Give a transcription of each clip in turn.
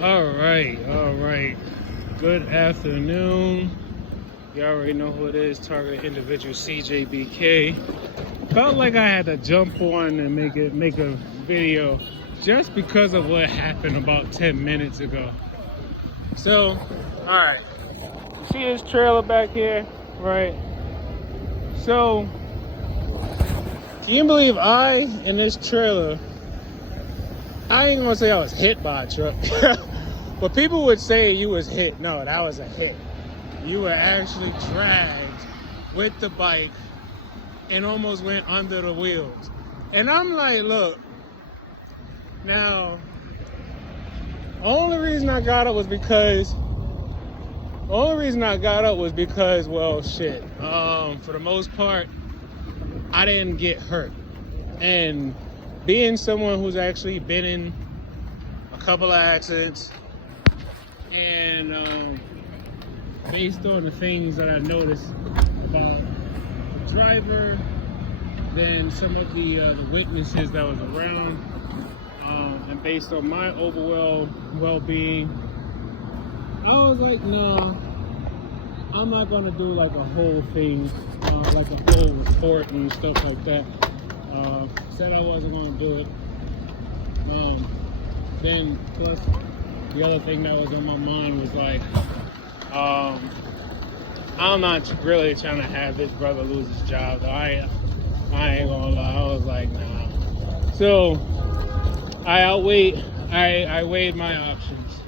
All right. Good afternoon. You already know who it is. Targeted individual CJBK. Felt like I had to jump on and make a video just because of what happened about 10 minutes ago. So, all right. You see this trailer back here, right? So, can you believe in this trailer, I ain't gonna say I was hit by a truck. But people would say you was hit. No, that was a hit. You were actually dragged with the bike and almost went under the wheels. And I'm like, look, now, the only reason I got up was because, well, shit. For the most part, I didn't get hurt. And being someone who's actually been in a couple of accidents, and based on the things that I noticed about the driver, then some of the witnesses that was around, and based on my overall well-being, I was like, nah, I'm not gonna do like a whole thing, like a whole report and stuff like that. Said I wasn't gonna do it. Then plus the other thing that was on my mind was like, I'm not really trying to have this brother lose his job. Though. I ain't gonna lie. I was like, nah. So I weighed my options.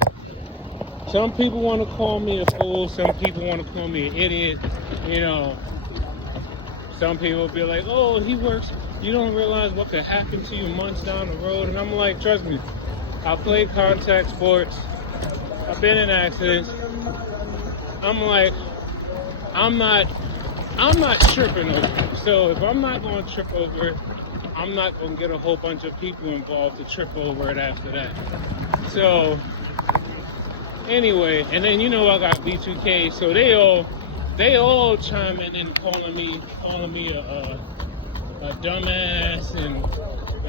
Some people want to call me a fool. Some people want to call me an idiot. You know, some people be like, oh, he works. You don't realize what could happen to you months down the road. And I'm like, trust me, I play contact sports. I've been in accidents. I'm like, I'm not tripping over it. So if I'm not going to trip over it, I'm not going to get a whole bunch of people involved to trip over it after that. So anyway, and then I got B2K, so they all chiming in, calling me a dumbass and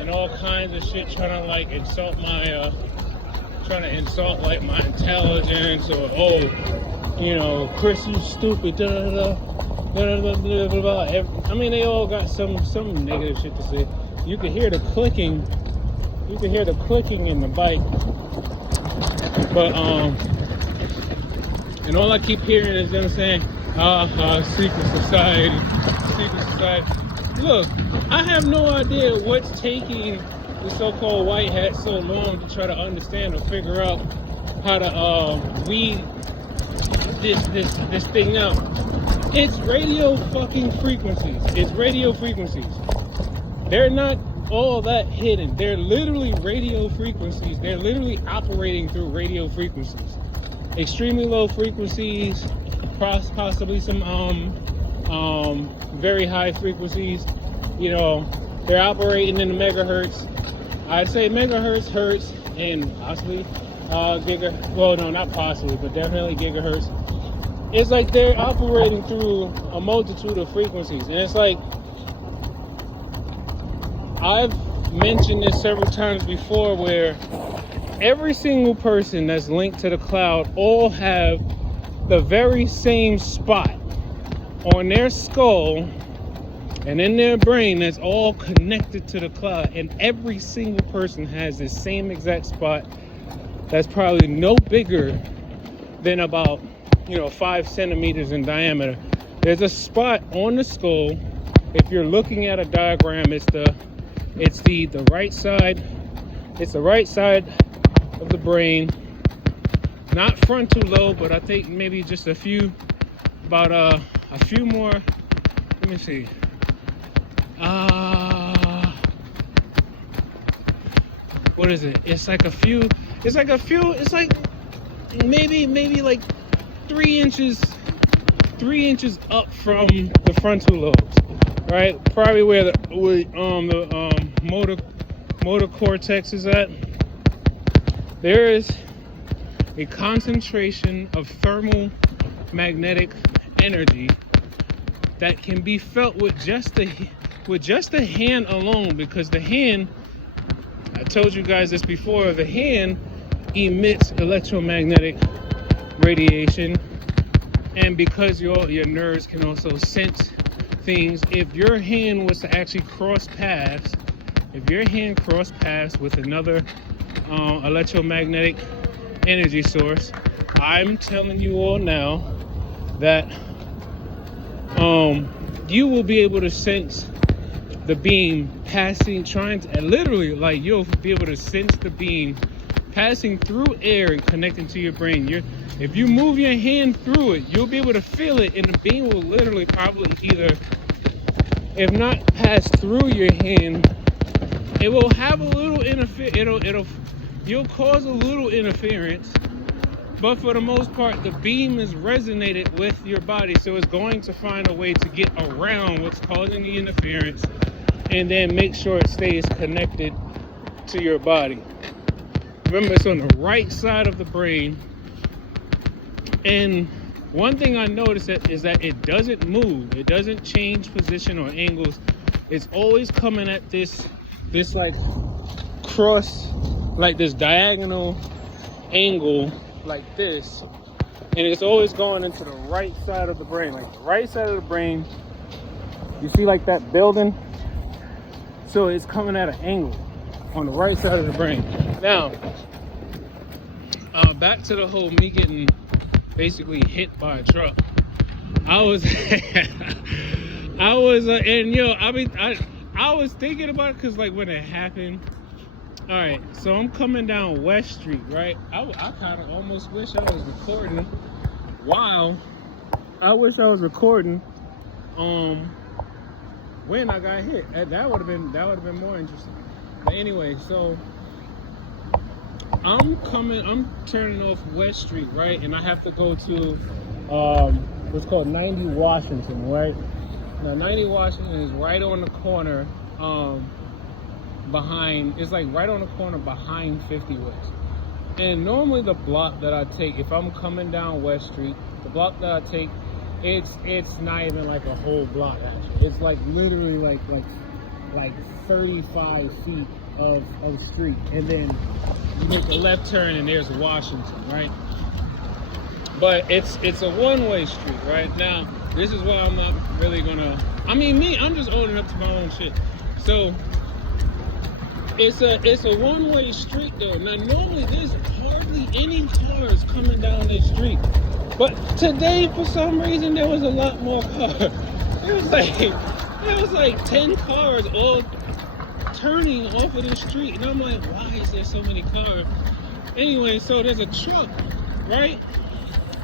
all kinds of shit, trying to like insult my like my intelligence, or Chris, you stupid, da da da da da da. I mean, they all got some negative shit to say. You can hear the clicking. In the bike, but and all I keep hearing is them saying, secret society. Look, I have no idea what's taking the so-called white hat so long to try to understand or figure out how to weed this thing out. It's radio fucking frequencies. They're not all that hidden. They're literally radio frequencies. They're literally operating through radio frequencies. Extremely low frequencies, possibly some very high frequencies. They're operating in the megahertz. I'd say megahertz, hertz, and possibly not possibly, but definitely gigahertz. It's like they're operating through a multitude of frequencies. And it's like, I've mentioned this several times before, where every single person that's linked to the cloud all have the very same spot on their skull and in their brain that's all connected to the cloud. And every single person has the same exact spot that's probably no bigger than about 5 centimeters in diameter. There's a spot on the skull. If you're looking at a diagram, it's the right side. It's the right side of the brain, not frontal lobe, but I think maybe just a few more. Let me see. What is it? It's like maybe like 3 inches up from the frontal lobes, right? Probably where the motor cortex is at. There is a concentration of thermal magnetic energy that can be felt with just the hand alone, because the hand, I told you guys this before, the hand emits electromagnetic radiation, and because your nerves can also sense things. If your hand was to actually cross paths, if your hand crossed paths with another electromagnetic energy source, I'm telling you all now that you will be able to sense the beam passing, trying to literally, like, you'll be able to sense the beam passing through air and connecting to your brain. If you move your hand through it, you'll be able to feel it, and the beam will literally probably either, if not pass through your hand, it will have a little you'll cause a little interference, but for the most part, the beam is resonated with your body, so it's going to find a way to get around what's causing the interference, and then make sure it stays connected to your body. Remember, it's on the right side of the brain. And one thing I noticed is that it doesn't move. It doesn't change position or angles. It's always coming at this like cross, like this diagonal angle like this. And it's always going into the right side of the brain. Like the right side of the brain, you see like that building? So it's coming at an angle on the right side of the brain. Now, back to the whole me getting basically hit by a truck. I was I was thinking about it because, like, when it happened, all right, so I'm coming down West Street, right? I kind of almost wish I was recording when I got hit. That would have been more interesting. But anyway, so I'm turning off West Street, right? And I have to go to what's called 90 Washington, right? Now 90 Washington is right on the corner behind 50 West. And normally the block that I take, if I'm coming down West Street, the block that I take, it's not even like a whole block actually. It's like literally like 35 feet of street, and then you make a left turn and there's Washington, right? But it's a one-way street, right? Now, this is why I'm not really gonna, I'm just owning up to my own shit. So it's a one-way street though. Now normally there's hardly any cars coming down this street, but today for some reason there was a lot more cars. It was like 10 cars all turning off of the street, and I'm like, why is there so many cars? Anyway, so there's a truck, right?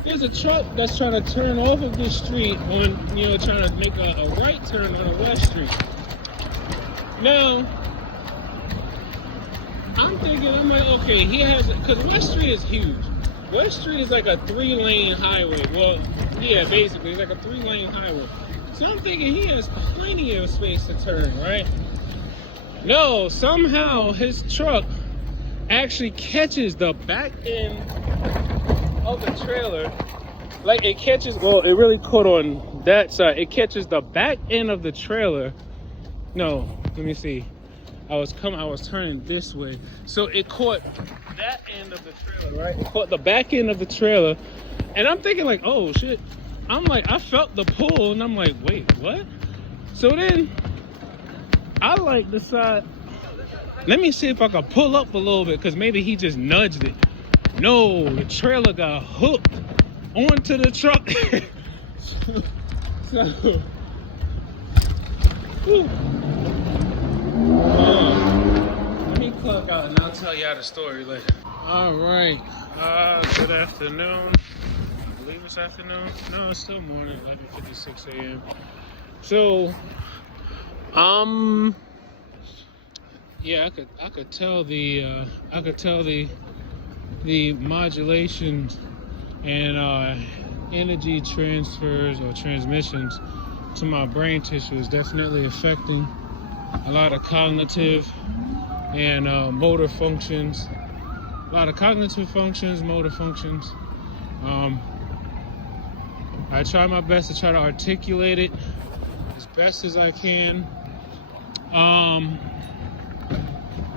There's a truck that's trying to turn off of this street on, trying to make a right turn on a West Street. Now, I'm like, okay, because West Street is huge. West Street is like a 3-lane highway. Well, yeah, basically, it's like a 3-lane highway. So I'm thinking he has plenty of space to turn, right? No, somehow his truck actually catches the back end of the trailer. Like it really caught on that side. It catches the back end of the trailer. No, let me see. I was turning this way. So it caught that end of the trailer, right? It caught the back end of the trailer. And I'm thinking like, oh shit. I'm like, I felt the pull and I'm like, wait, what? So then I decide, let me see if I can pull up a little bit, because maybe he just nudged it. No, the trailer got hooked onto the truck. Let me clock out and I'll tell y'all the story later. All right, good afternoon. I believe it's afternoon. No, it's still morning, 11:56 a.m. So, yeah, I could tell the modulations and energy transfers or transmissions to my brain tissue is definitely affecting a lot of cognitive and motor functions. A lot of cognitive functions, motor functions. I try my best to try to articulate it as best as I can.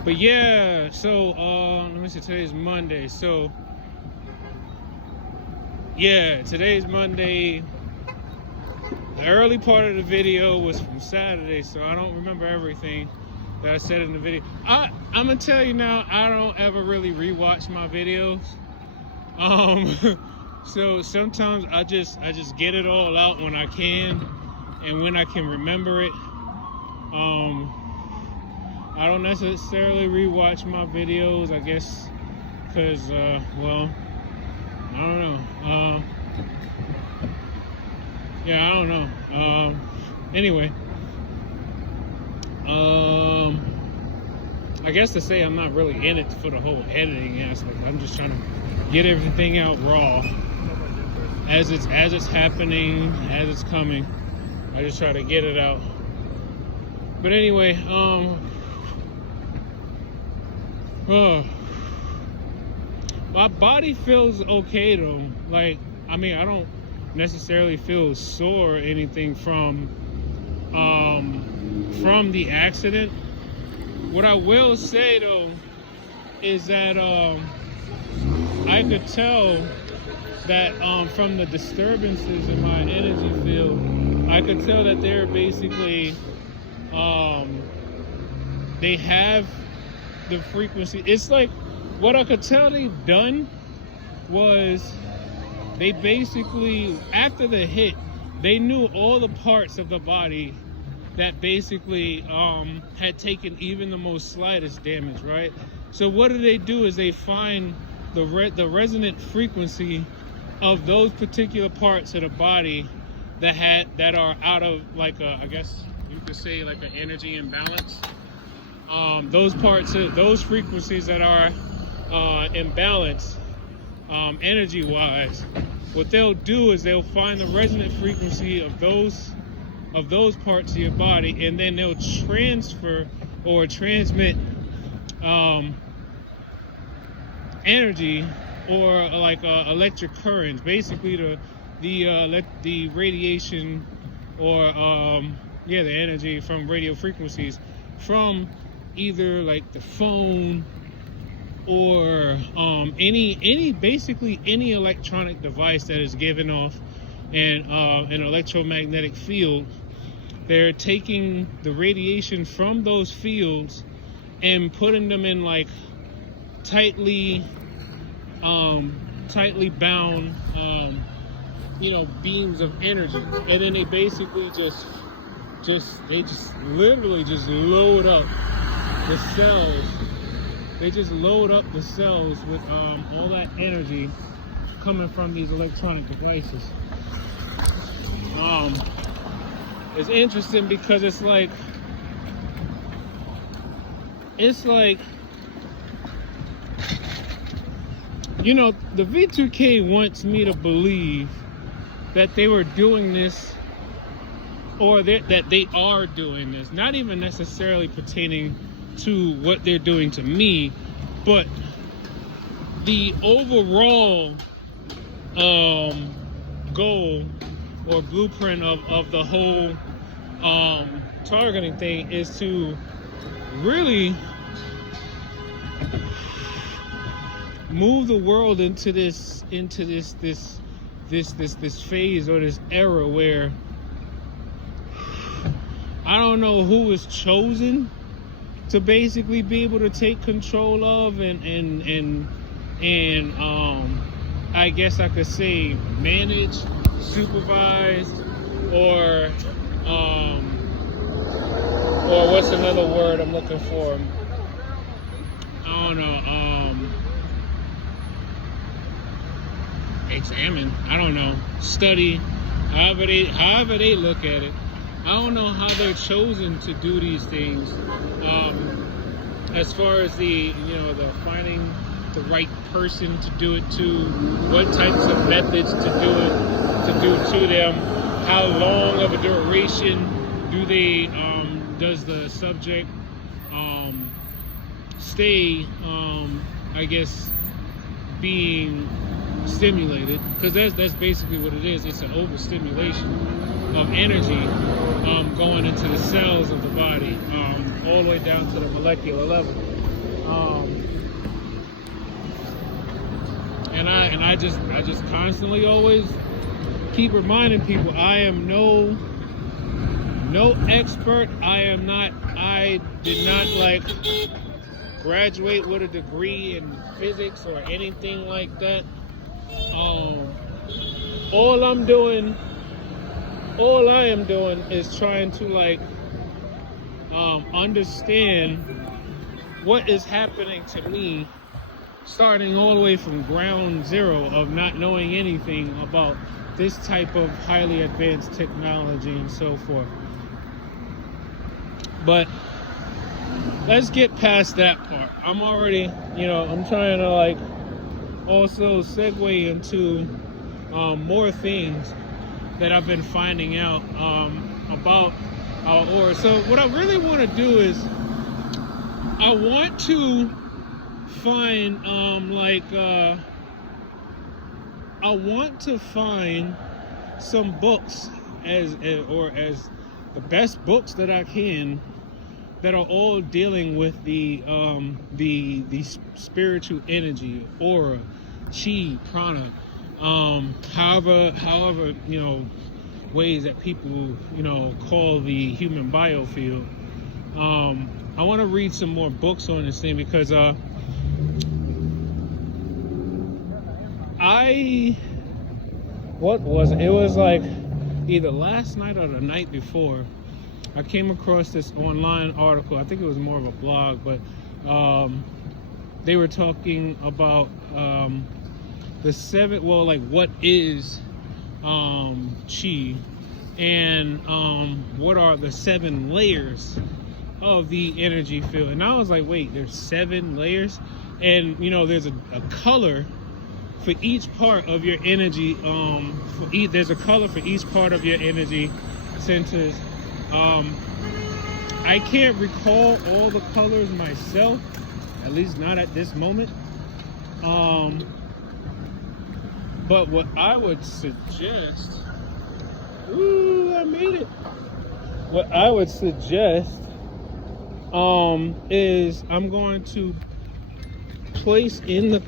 But yeah, so let me see, today's Monday. So yeah, today's Monday. The early part of the video was from Saturday, so I don't remember everything that I said in the video. I'm gonna tell you now, I don't ever really rewatch my videos. So sometimes I just get it all out when I can and when I can remember it. I don't necessarily rewatch my videos, I guess, because well, I don't know. Yeah, I don't know. Anyway, I guess to say I'm not really in it for the whole editing aspect. I'm just trying to get everything out raw as it's happening, as it's coming. I just try to get it out. But anyway, my body feels okay though. Like, I mean, I don't necessarily feel sore or anything from the accident. What I will say though is that I could tell that from the disturbances in my energy field, I could tell that they're basically they have the frequency. It's like what I could tell they've done was they basically, after the hit, they knew all the parts of the body that basically had taken even the most slightest damage, right? So what do is they find the resonant frequency of those particular parts of the body that are out of, like I guess you could say, like an energy imbalance. Those parts, those frequencies that are imbalanced energy-wise, what they'll do is they'll find the resonant frequency of those parts of your body, and then they'll transfer or transmit energy or like electric currents, basically the radiation or the energy from radio frequencies from either like the phone or basically any electronic device that is giving off an electromagnetic field. They're taking the radiation from those fields and putting them in like tightly bound beams of energy, and then they basically just literally load up the cells. They just load up the cells with all that energy coming from these electronic devices. It's interesting because it's like the V2K wants me to believe that they were doing this, or that they are doing this, not even necessarily pertaining to what they're doing to me, but the overall goal or blueprint of the whole targeting thing is to really move the world into this phase or this era where I don't know who is chosen to basically be able to take control of and I guess I could say manage, supervise, or what's another word I'm looking for? I don't know. Examine. I don't know. Study. However they look at it. I don't know how they're chosen to do these things. As far as the finding the right person to do it to, what types of methods to do to them, how long of a duration does the subject stay I guess being stimulated, because that's basically what it is. It's an overstimulation of energy going into the cells of the body, all the way down to the molecular level. And I just constantly always keep reminding people I am no expert. I did not like graduate with a degree in physics or anything like that. All I am doing is trying to like understand what is happening to me, starting all the way from ground zero of not knowing anything about this type of highly advanced technology and so forth. But let's get past that part. I'm already, I'm trying to like also segue into more things that I've been finding out about our aura. So what I really want to do is I want to find I want to find some books as the best books that I can, that are all dealing with the spiritual energy, aura, chi, prana, however ways that people call the human biofield. I want to read some more books on this thing because it was like either last night or the night before, I came across this online article. I think it was more of a blog, but they were talking about what is chi, and what are the 7 layers of the energy field. And I was like, wait, there's 7 layers? And there's a color for each part of your energy. There's a color for each part of your energy centers. I can't recall all the colors myself, at least not at this moment. But what I would suggest, I made it. What I would suggest is I'm going to place in the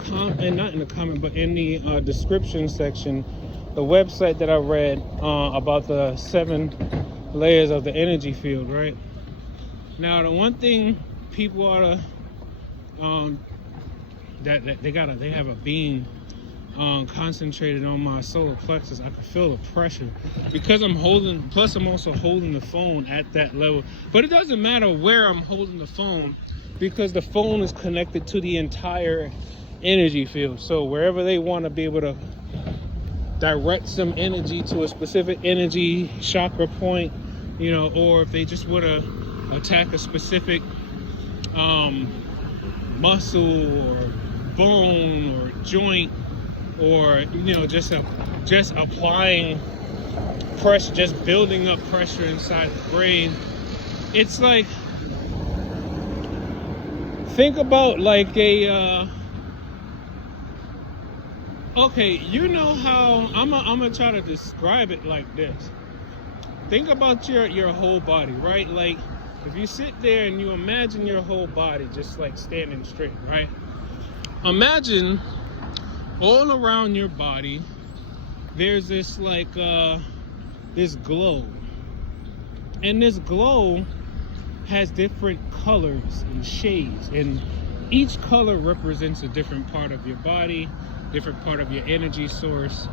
description section the website that I read about the 7 layers of the energy field. Right now, the one thing people ought to they have a beam concentrated on my solar plexus. I could feel the pressure because I'm also holding the phone at that level. But it doesn't matter where I'm holding the phone, because the phone is connected to the entire energy field. So wherever they want to be able to direct some energy to a specific energy chakra point, or if they just want to attack a specific muscle or bone or joint, or just applying pressure, just building up pressure inside the brain. It's like, think about like a okay, how I'm gonna try to describe it like this. Think about your whole body, right? Like if you sit there and you imagine your whole body just like standing straight, right? Imagine all around your body there's this like this glow, and this glow has different colors and shades, and each color represents a different part of your body, different part of your energy source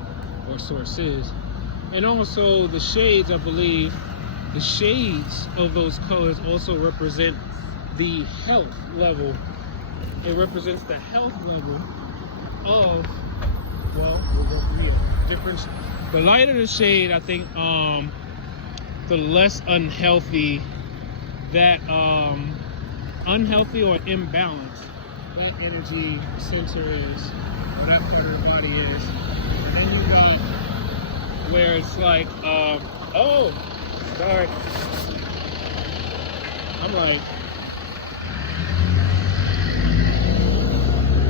or sources. And also the shades, I believe the shades of those colors also represent the health level. It represents the health level of, different. The lighter the shade, I think the less unhealthy that unhealthy or imbalanced that energy center is, or that part of the body is. And then you got where it's like sorry, I'm like,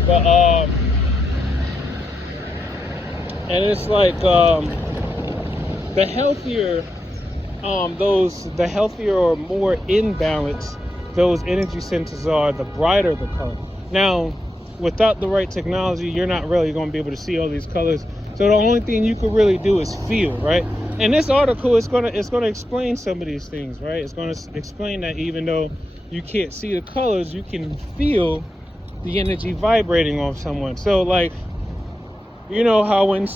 but and it's like the healthier the healthier or more in balance those energy centers are, the brighter the color. Now, without the right technology, you're not really going to be able to see all these colors. So the only thing you could really do is feel, right? And this article is gonna explain some of these things, right? It's gonna explain that even though you can't see the colors, you can feel the energy vibrating off someone. So like, you know how when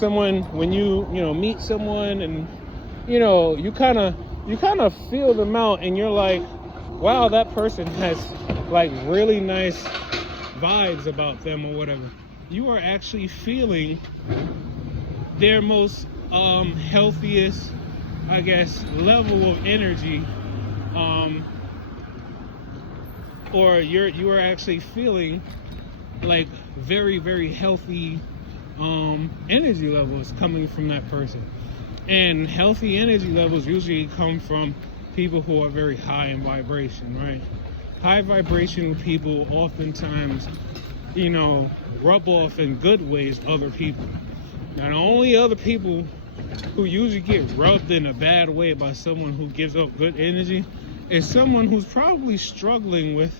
you meet someone and you kind of feel them out and you're like, wow, that person has like really nice vibes about them or whatever. You are actually feeling their most healthiest, I guess, level of energy, or you are actually feeling like very, very healthy energy levels coming from that person. And healthy energy levels usually come from people who are very high in vibration, right? High vibration people oftentimes, rub off in good ways other people. Now, the only other people who usually get rubbed in a bad way by someone who gives up good energy is someone who's probably struggling with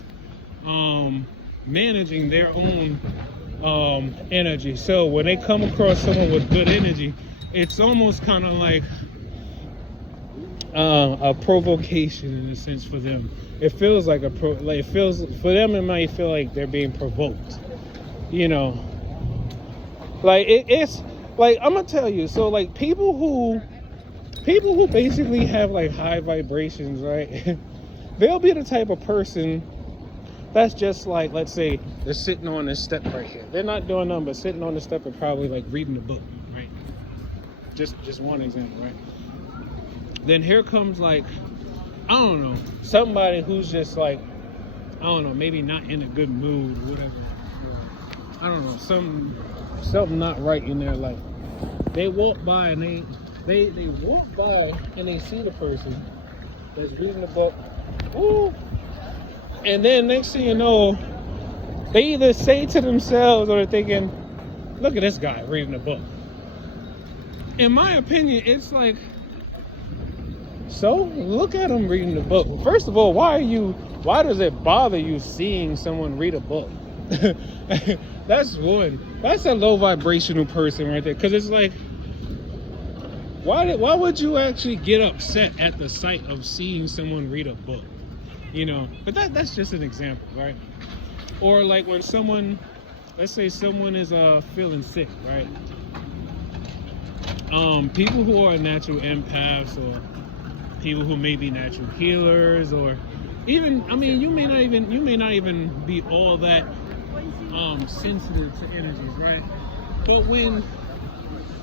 managing their own energy. So when they come across someone with good energy, it's almost kind of like a provocation in a sense for them. It feels like it feels for them. It might feel like they're being provoked. Like it's like, I'm gonna tell you. So like people who basically have like high vibrations, right? They'll be the type of person that's just like, let's say they're sitting on this step right here. They're not doing nothing but sitting on the step and probably like reading a book, right? Just one example, right? Then here comes like, I don't know, somebody who's just like, I don't know, maybe not in a good mood or whatever. I don't know, something not right in their life. They walk by and they walk by and they see the person that's reading the book. Ooh. And then next thing you know, they either say to themselves or they're thinking, look at this guy reading a book. In my opinion, it's like, so look at him reading the book. First of all, why does it bother you seeing someone read a book? That's one. That's a low vibrational person right there. Because it's like, why would you actually get upset at the sight of seeing someone read a book? But that's just an example, right? Or like when someone, let's say someone is feeling sick, right? People who are natural empaths or people who may be natural healers, or even, you may not even be all that sensitive to energies, right? But when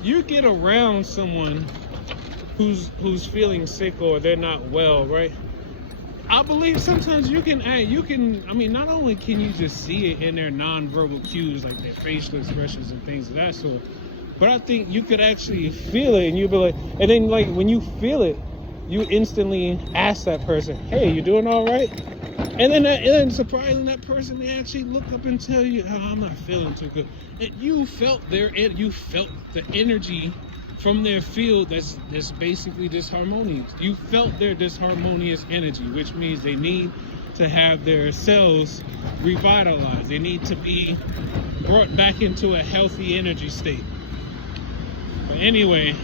you get around someone who's feeling sick or they're not well, right? I believe sometimes you can, not only can you just see it in their nonverbal cues, like their facial expressions and things of that sort, but I think you could actually feel it, and you'll be like, and then like when you feel it, you instantly ask that person, hey, you doing all right? And then surprising that person, they actually look up and tell you, oh, I'm not feeling too good. And you felt the energy from their field that's basically disharmonious. You felt their disharmonious energy, which means they need to have their cells revitalized. They need to be brought back into a healthy energy state. But anyway,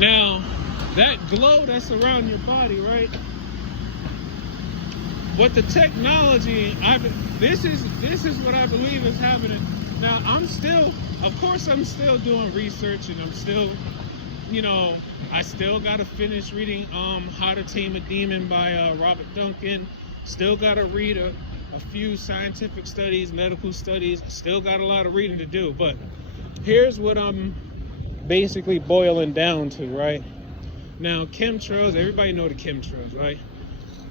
now that glow that's around your body, right? What the technology, this is what I believe is happening. Now I'm still doing research, and I'm still, I still gotta finish reading How to Tame a Demon by Robert Duncan. Still gotta read a few scientific studies, medical studies. Still got a lot of reading to do, but here's what I'm basically boiling down to, right? Now, chemtrails, everybody know the chemtrails, right?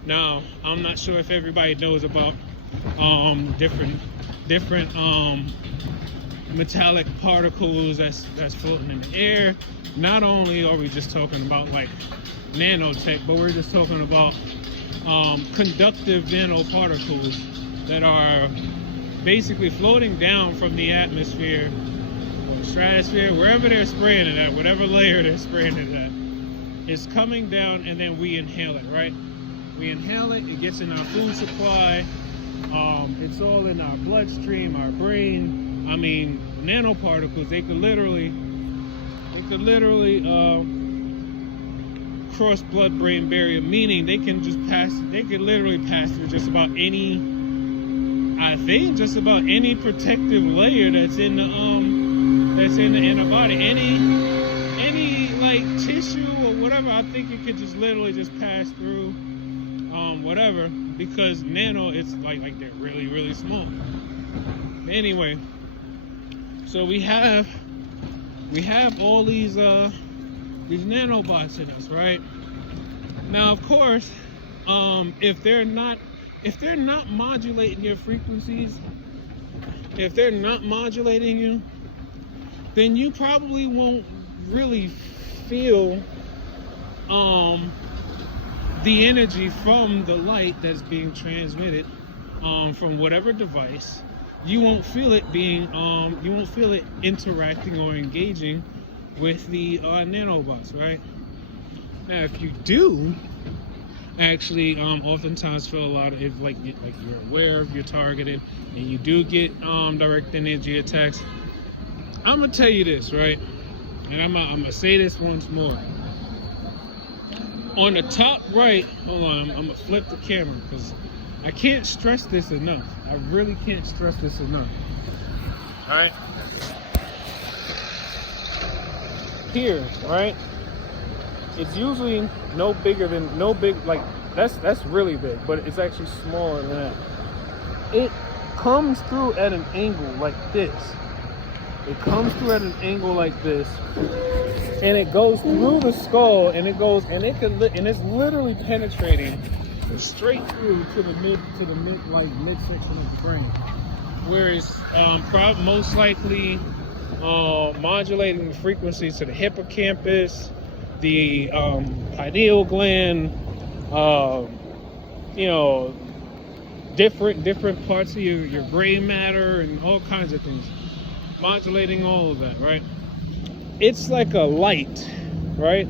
Now, I'm not sure if everybody knows about different metallic particles that's floating in the air. Not only are we just talking about like nanotech, but we're just talking about conductive nanoparticles that are basically floating down from the atmosphere or the stratosphere, wherever they're spraying it at, whatever layer they're spraying it at. It's coming down, and then we inhale it, right? We inhale it, it gets in our food supply, It's all in our bloodstream, our brain. I mean, nanoparticles, they could literally cross blood-brain barrier, meaning they can literally pass through just about any, I think, just about any protective layer that's in the body, any like tissue or whatever. I think it could just literally just pass through whatever, because nano, it's like they're really, really small. Anyway, so we have all these nanobots in us, right? Now, of course, if they're not modulating your frequencies, if they're not modulating you, then you probably won't really feel the energy from the light that's being transmitted from whatever device. You won't feel it interacting or engaging with the nanobots, right? Now, if you do actually oftentimes feel a lot of, if like you're aware of you're targeted and you do get direct energy attacks, I'm gonna tell you this, right? And I'm gonna say this once more. On the top right, hold on, I'm gonna flip the camera because I can't stress this enough. I really can't stress this enough. All right. Here, right? It's usually that's really big, but it's actually smaller than that. It comes through at an angle like this. It comes through at an angle like this, and it goes through the skull, and it's literally penetrating straight through to the midsection of the brain, where it's most likely modulating the frequencies to the hippocampus, the pineal gland, different parts of your gray matter and all kinds of things, modulating all of that, right? It's like a light, right?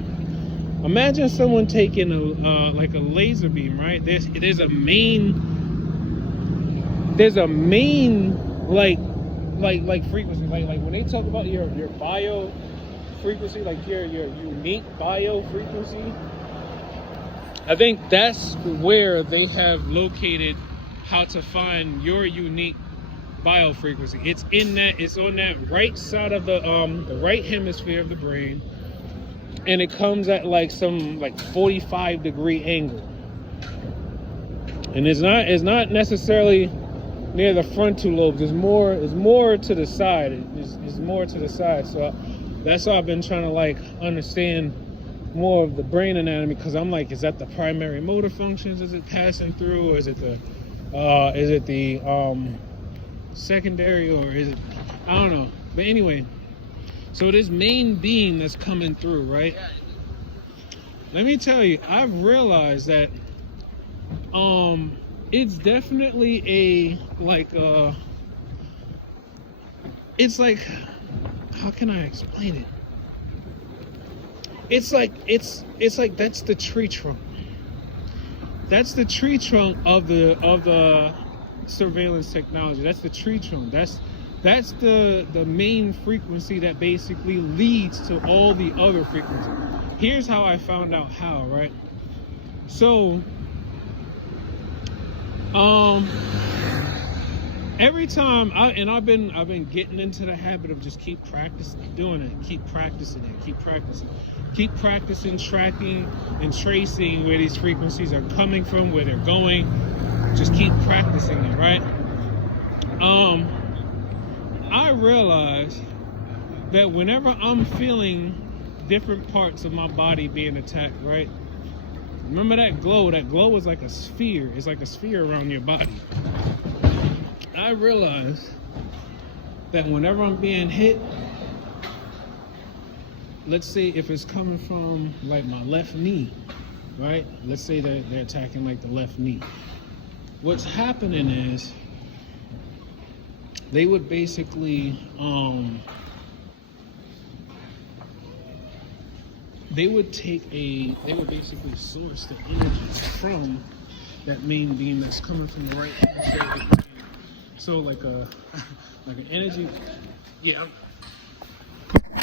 Imagine someone taking a laser beam, right? There's a main like frequency, like when they talk about your bio frequency, like your unique bio frequency. I think that's where they have located how to find your unique bio frequency. It's on that right side of the right hemisphere of the brain, and it comes at some 45-degree angle. And it's not necessarily near the frontal lobes. It's more to the side. It's more to the side. So that's why I've been trying to understand more of the brain anatomy, because I'm like, is that the primary motor functions? Is it passing through, or is it the secondary, or is it, I don't know. But anyway, so this main beam that's coming through, right? Let me tell you, I've realized that it's definitely it's like, how can I explain it? It's like that's the tree trunk. That's the tree trunk of the surveillance technology. That's the tree trunk. That's the main frequency that basically leads to all the other frequencies. Here's how I found out how, right? So every time I've been getting into the habit of just keep practicing doing it, keep practicing tracking and tracing where these frequencies are coming from, where they're going. Just keep practicing it, right? I realize that whenever I'm feeling different parts of my body being attacked, right? Remember that glow? That glow is like a sphere. It's like a sphere around your body. I realize that whenever I'm being hit, let's say if it's coming from my left knee, right? Let's say that they're attacking the left knee. What's happening is they would basically they would basically source the energy from that main beam that's coming from the right hemisphere. So like a like an energy, yeah.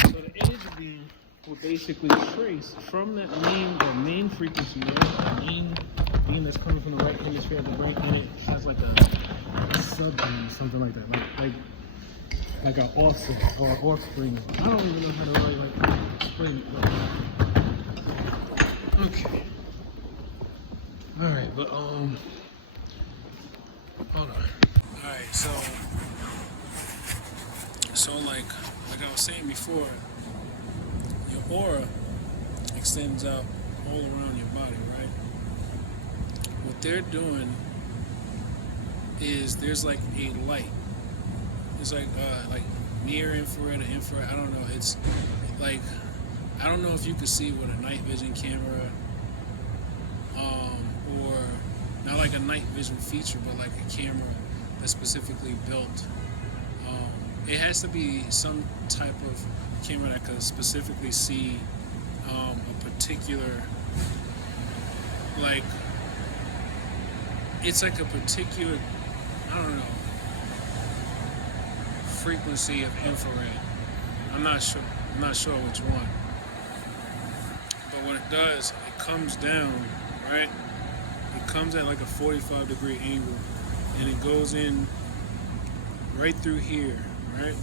So the energy beam will basically trace from that main frequency, right? The main beam that's coming from the right hemisphere of the brain, and it has like a sub beam, something like that, like an offset or offspring. I don't even know how to really like explain it. Okay. All right, but hold on. All right, so like I was saying before, your aura extends out all around your body, right? What they're doing is there's like a light. It's like near infrared or infrared. I don't know. It's like I don't know if you could see with a night vision camera, or not like a night vision feature, but like a camera that's specifically built. It has to be some type of camera that could specifically see a particular, like, it's like a particular, I don't know, frequency of infrared. I'm not sure which one. But when it does, it comes down, right? It comes at like a 45-degree angle, and it goes in right through here, right?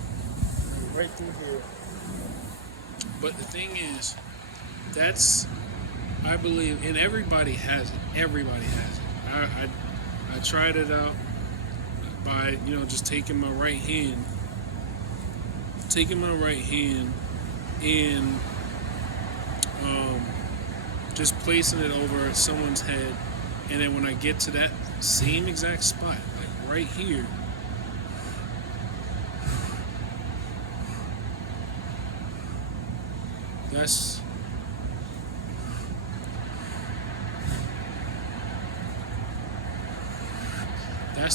Right through here. But the thing is, I believe, and everybody has it. Everybody has it. I tried it out by, just taking my right hand and just placing it over someone's head, and then when I get to that same exact spot, like right here, that's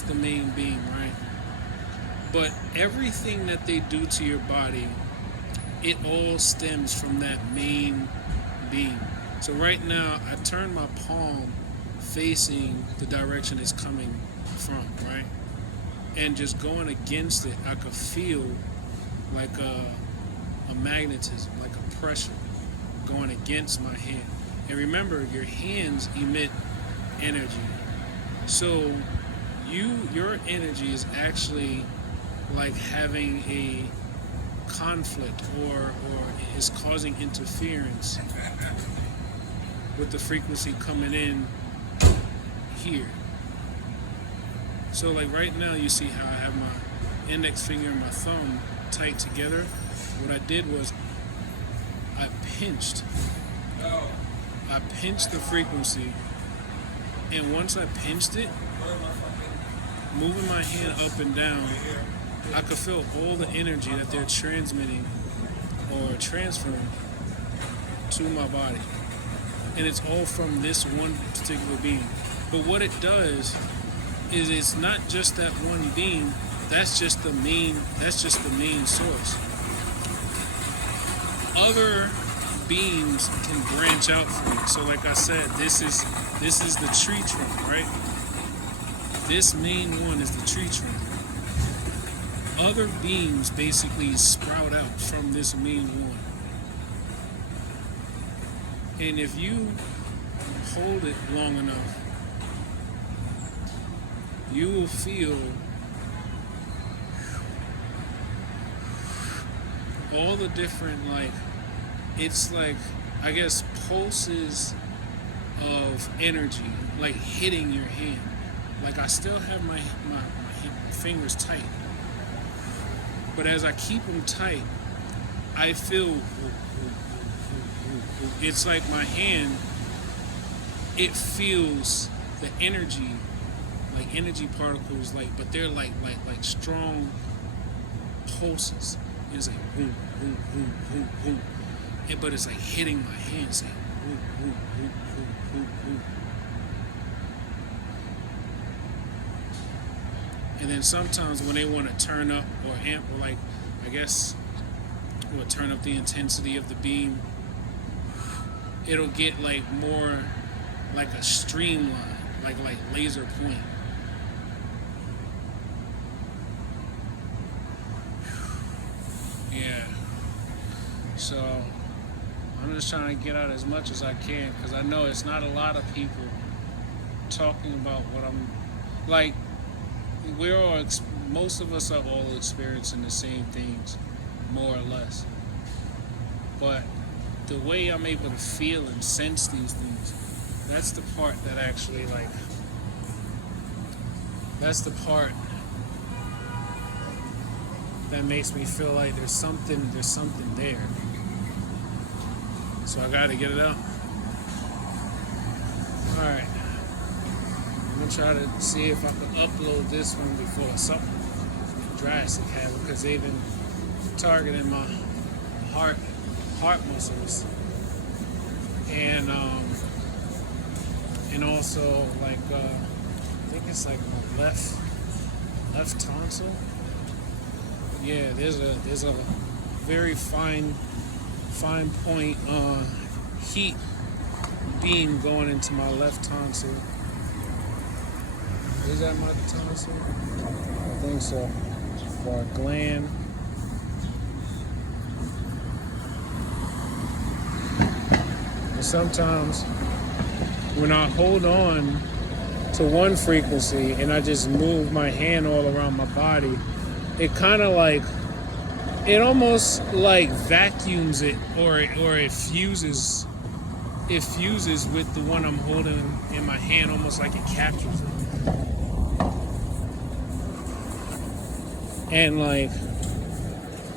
the main beam, right? But everything that they do to your body, it all stems from that main beam. So right now, I turn my palm facing the direction it's coming from, right? And just going against it, I could feel like a magnetism, like a pressure going against my hand. And remember, your hands emit energy. So your energy is actually like having a conflict or is causing interference with the frequency coming in here. So like right now, you see how I have my index finger and my thumb tight together. What I did was I pinched the frequency, and once I pinched it, moving my hand up and down, I could feel all the energy that they're transmitting or transferring to my body. And it's all from this one particular beam. But what it does is it's not just that one beam, that's just the main source. Other beams can branch out from it. So like I said, this is the tree trunk, right? This main one is the tree trunk. Other beams basically sprout out from this main one. And if you hold it long enough, you will feel all the different, it's like, I guess, pulses of energy, like hitting your hand. Like I still have my fingers tight, but as I keep them tight, I feel it's like my hand, it feels the energy, like energy particles, but they're like strong pulses. It's like boom, boom, boom, boom, boom. But it's like hitting my hands, like boom, boom, boom, boom, boom, boom. And then sometimes when they want to turn up or amp, or turn up the intensity of the beam, it'll get more like a streamline. like laser point. Yeah. So I'm just trying to get out as much as I can because I know it's not a lot of people talking about what I'm like. Most of us are all experiencing the same things, more or less. But the way I'm able to feel and sense these things, that's the part that actually that's the part that makes me feel like there's something there. So I gotta get it out. Alright. I'm gonna try to see if I can upload this one before something drastic happens because they've been targeting my heart muscles and also like I think it's like my left tonsil. Yeah, there's a very fine point heat beam going into my left tonsil. Is that my tonsil? I think so. Or a gland. And sometimes when I hold on to one frequency and I just move my hand all around my body, it kind of like, it almost like vacuums it or it fuses with the one I'm holding in my hand, almost like it captures it. And like,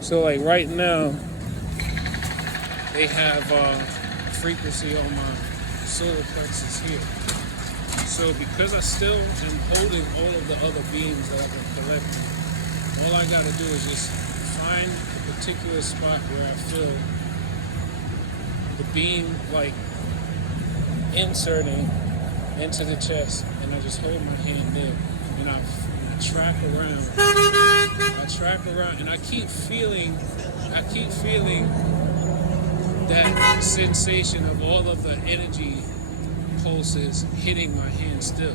so like right now, they have frequency on my solar plexus here. So because I still am holding all of the other beams that I've been collecting, all I gotta do is just find a particular spot where I feel the beam like inserting into the chest, and I just hold my hand there, and I track around, and I keep feeling that sensation of all of the energy pulses hitting my hand still.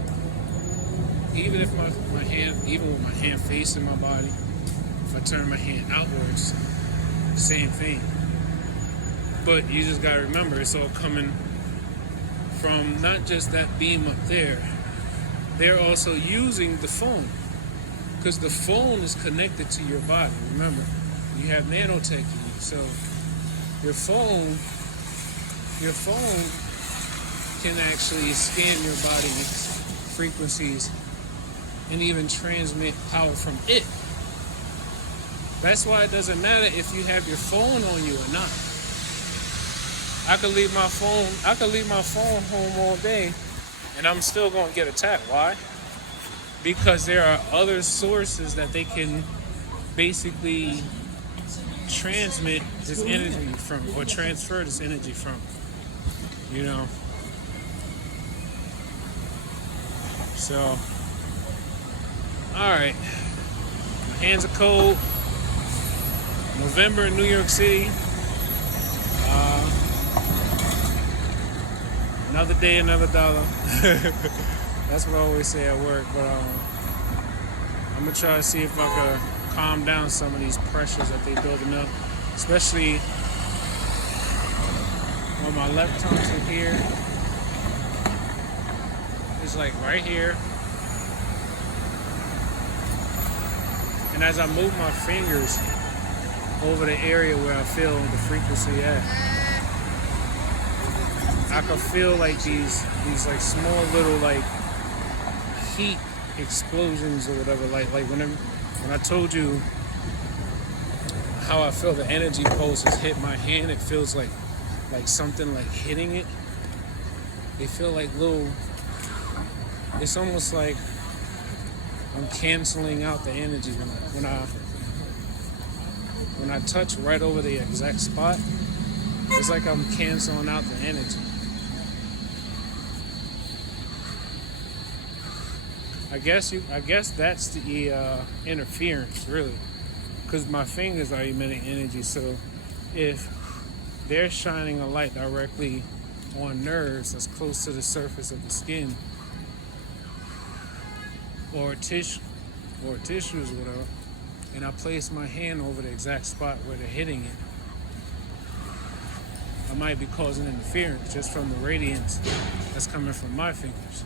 Even if even with my hand facing my body, if I turn my hand outwards, same thing. But you just gotta remember, it's all coming from not just that beam up there. They're also using the phone, because the phone is connected to your body. Remember, you have nanotech in you, so your phone can actually scan your body's frequencies and even transmit power from it. That's why it doesn't matter if you have your phone on you or not. I could leave my phone home all day and I'm still going to get attacked. Why? Because there are other sources that they can basically transmit this energy from, or transfer this energy from, you know. So, all right, my hands are cold. November in New York City. Another day, another dollar. That's what I always say at work. But I'm gonna try to see if I can calm down some of these pressures that they're building up, especially on my left tonsil here. It's like right here. And as I move my fingers over the area where I feel the frequency at, I can feel like these like small little like heat explosions or whatever. Like when I told you how I feel the energy pulses hit my hand, it feels like something like hitting it. They feel like little. It's almost like I'm canceling out the energy when I touch right over the exact spot. It's like I'm canceling out the energy. I guess that's the interference, really, because my fingers are emitting energy. So if they're shining a light directly on nerves that's close to the surface of the skin, or tissues, whatever, and I place my hand over the exact spot where they're hitting it, I might be causing interference just from the radiance that's coming from my fingers.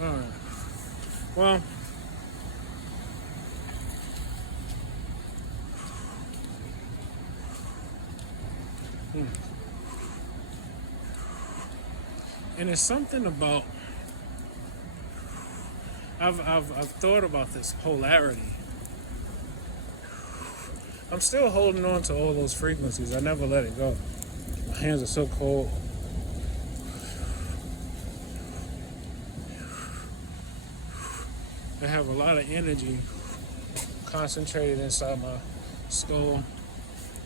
All right. Well, and it's something about I've thought about this polarity. I'm still holding on to all those frequencies. I never let it go. My hands are so cold. I have a lot of energy concentrated inside my skull,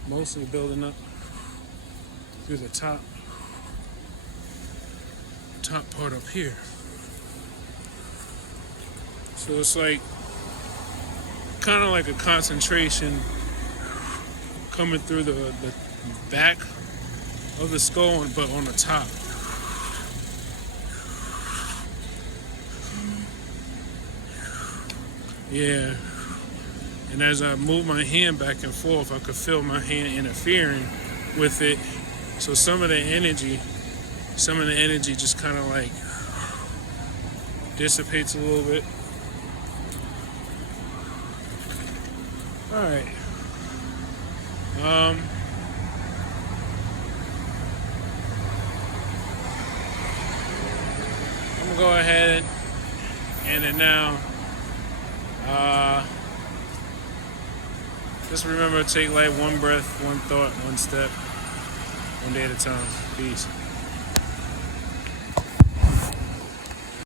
mostly building up through the top part up here. So it's like kind of like a concentration coming through the back of the skull, but on the top. Yeah. And as I move my hand back and forth, I could feel my hand interfering with it. So some of the energy just kind of like dissipates a little bit. All right. I'm gonna go ahead and end it now. Just remember to take life one breath, one thought, one step, one day at a time. Peace.